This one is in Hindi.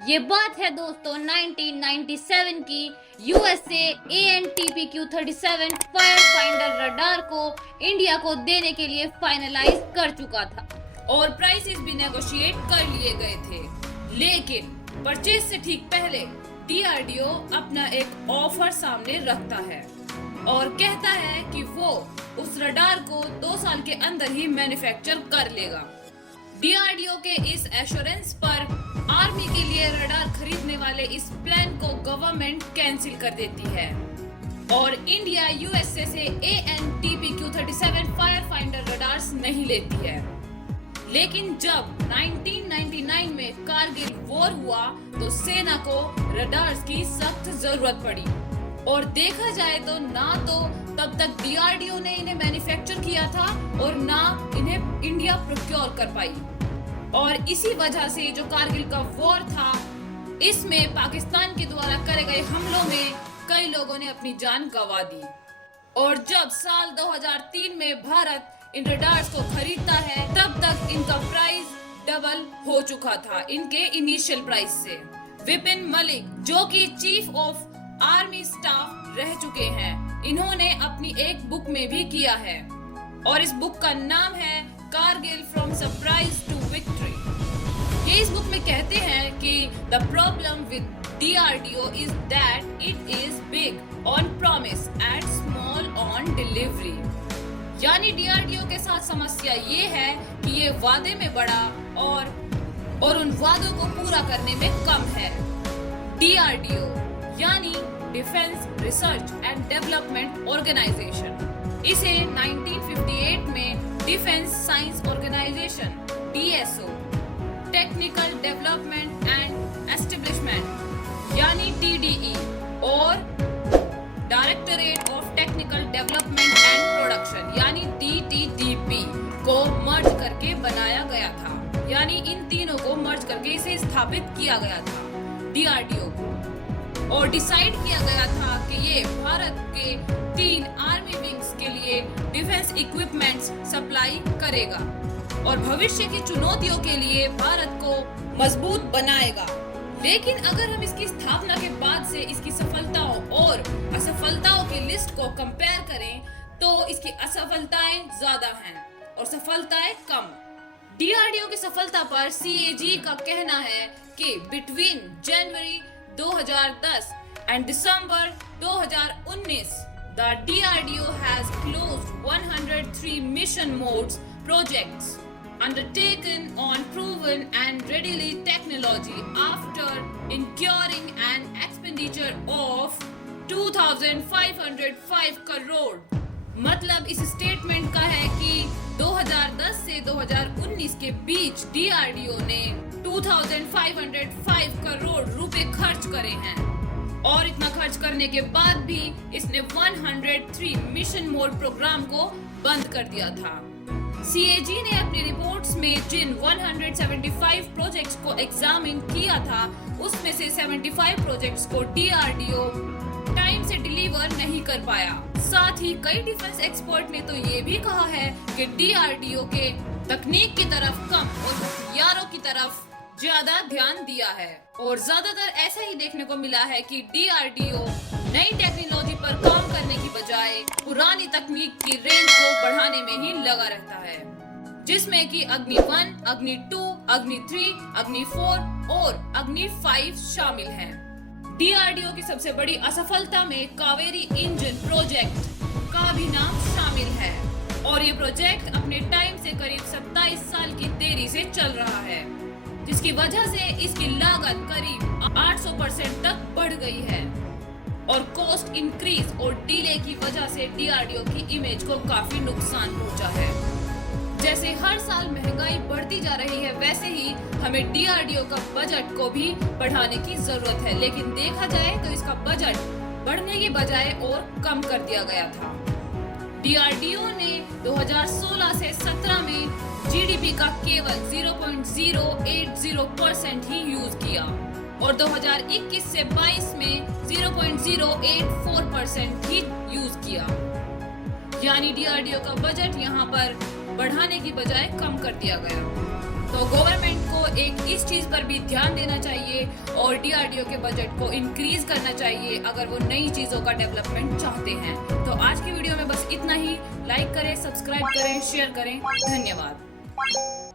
ये बात है दोस्तों 1997 की। USA AN/TPQ-37 fire finder radar को इंडिया को देने के लिए फाइनलाइज कर चुका था और प्राइसेस भी नेगोशिएट कर लिए गए थे। लेकिन परचेज से ठीक पहले डीआरडीओ अपना एक ऑफर सामने रखता है और कहता है कि वो उस रडार को 2 साल के अंदर ही मैन्युफैक्चर कर लेगा। डीआरडीओ के इस एश्योरेंस पर आर्मी के लिए रडार खरीदने वाले इस प्लान को गवर्नमेंट कैंसिल कर देती है और इंडिया यूएसए से AN/TPQ-37 फायर फाइंडर रडार्स नहीं लेती है। लेकिन जब 1999 में कारगिल वॉर हुआ तो सेना को रडार्स की सख्त जरूरत पड़ी और देखा जाए तो ना तो तब तक डीआरडीओ ने इन्हें मैन्युफैक्चर किया था और ना इन्हें इंडिया प्रोक्योर कर पाई। और इसी वजह से जो कारगिल का वॉर था, इसमें पाकिस्तान के द्वारा करे गए हमलों में कई लोगों ने अपनी जान गंवा दी। और जब साल 2003 में भारत इन रडार्स को खरीदता है, तब तक इनका प्राइस डबल हो चुका था इनके इनिशियल प्राइस से। विपिन मलिक, जो कि चीफ ऑफ आर्मी स्टाफ रह चुके हैं, इन्होंने अपनी एक बुक में भी किया है और इस बुक का नाम है Kargil from surprise to victory. ये इस बुक में कहते हैं कि the problem with DRDO is that it is big on promise and small on delivery. यानी डीआरडीओ के साथ समस्या ये है कि ये वादे में बड़ा और उन वादों को पूरा करने में कम है। डीआरडीओ यानी defence research and development organisation, इसे 1958 में defence science organisation DSO, technical development and establishment यानी TDE और directorate of technical development and production यानी DTDP को मर्ज करके बनाया गया था। यानी इन तीनों को मर्ज करके इसे स्थापित किया गया था डीआरडीओ को, और डिसाइड किया गया था कि ये भारत के 3 आर्मी विंग्स के लिए डिफेंस इक्विपमेंट्स सप्लाई करेगा और भविष्य की चुनौतियों के लिए भारत को मजबूत बनाएगा। लेकिन अगर हम इसकी स्थापना के बाद से इसकी सफलताओं और असफलताओं की लिस्ट को कंपेयर करें तो इसकी असफलताएं ज्यादा हैं और सफलताएं कम। डीआरडीओ की सफलता पर CAG का कहना है कि between January 2010 and December 2019, the DRDO has closed 103 mission modes projects undertaken on proven and readily technology after incurring an expenditure of 2,505 crore। मतलब इस स्टेटमेंट का है कि 2010 से 2019 के बीच डीआरडीओ ने 2,505 करोड़ रुपए खर्च करे हैं और इतना खर्च करने के बाद भी इसने 103 मिशन मोड प्रोग्राम को बंद कर दिया था। CAG ने अपनी रिपोर्ट्स में जिन 175 प्रोजेक्ट्स को एग्जामिन किया था, उसमें से 75 प्रोजेक्ट्स को डीआरडीओ टाइम से डिलीवर नहीं कर पाया। साथ ही कई डिफेंस एक्सपर्ट ने तो ये भी कहा है कि डीआरडीओ के तकनीक की तरफ कम और हथियारों की तरफ ज्यादा ध्यान दिया है और ज्यादातर ऐसा ही देखने को मिला है कि डीआरडीओ नई टेक्नोलॉजी पर काम करने की बजाय पुरानी तकनीक की रेंज को बढ़ाने में ही लगा रहता है, जिसमें कि अग्नि 1, अग्नि 2, अग्नि 3, अग्नि 4 और अग्नि 5 शामिल हैं। डीआरडीओ की सबसे बड़ी असफलता में कावेरी इंजन प्रोजेक्ट का भी नाम शामिल है और ये प्रोजेक्ट अपने टाइम से करीब 27 साल की देरी से चल रहा है, जिसकी वजह से इसकी लागत करीब 800% तक बढ़ गई है और कॉस्ट इंक्रीज और डिले की वजह से डीआरडीओ की इमेज को काफी नुकसान पहुंचा है। जैसे हर साल महंगाई बढ़ती जा रही है, वैसे ही हमें डीआरडीओ का बजट को भी बढ़ाने की जरूरत है, लेकिन देखा जाए तो इसका बजट बढ़ने की बजाय और कम कर दिया गया था। डीआरडीओ ने 2016 से 17 में जीडीपी का केवल 0.080% ही यूज किया और 2021 से 22 में 0.084% ही यूज किया। यानी डीआरडीओ का बजट यहाँ पर बढ़ाने की बजाय कम कर दिया गया। तो गवर्नमेंट को एक इस चीज पर भी ध्यान देना चाहिए और DRDO के बजट को इंक्रीज करना चाहिए अगर वो नई चीजों का डेवलपमेंट चाहते हैं। तो आज की वीडियो में बस इतना ही। लाइक करें, सब्सक्राइब करें, शेयर करें। धन्यवाद।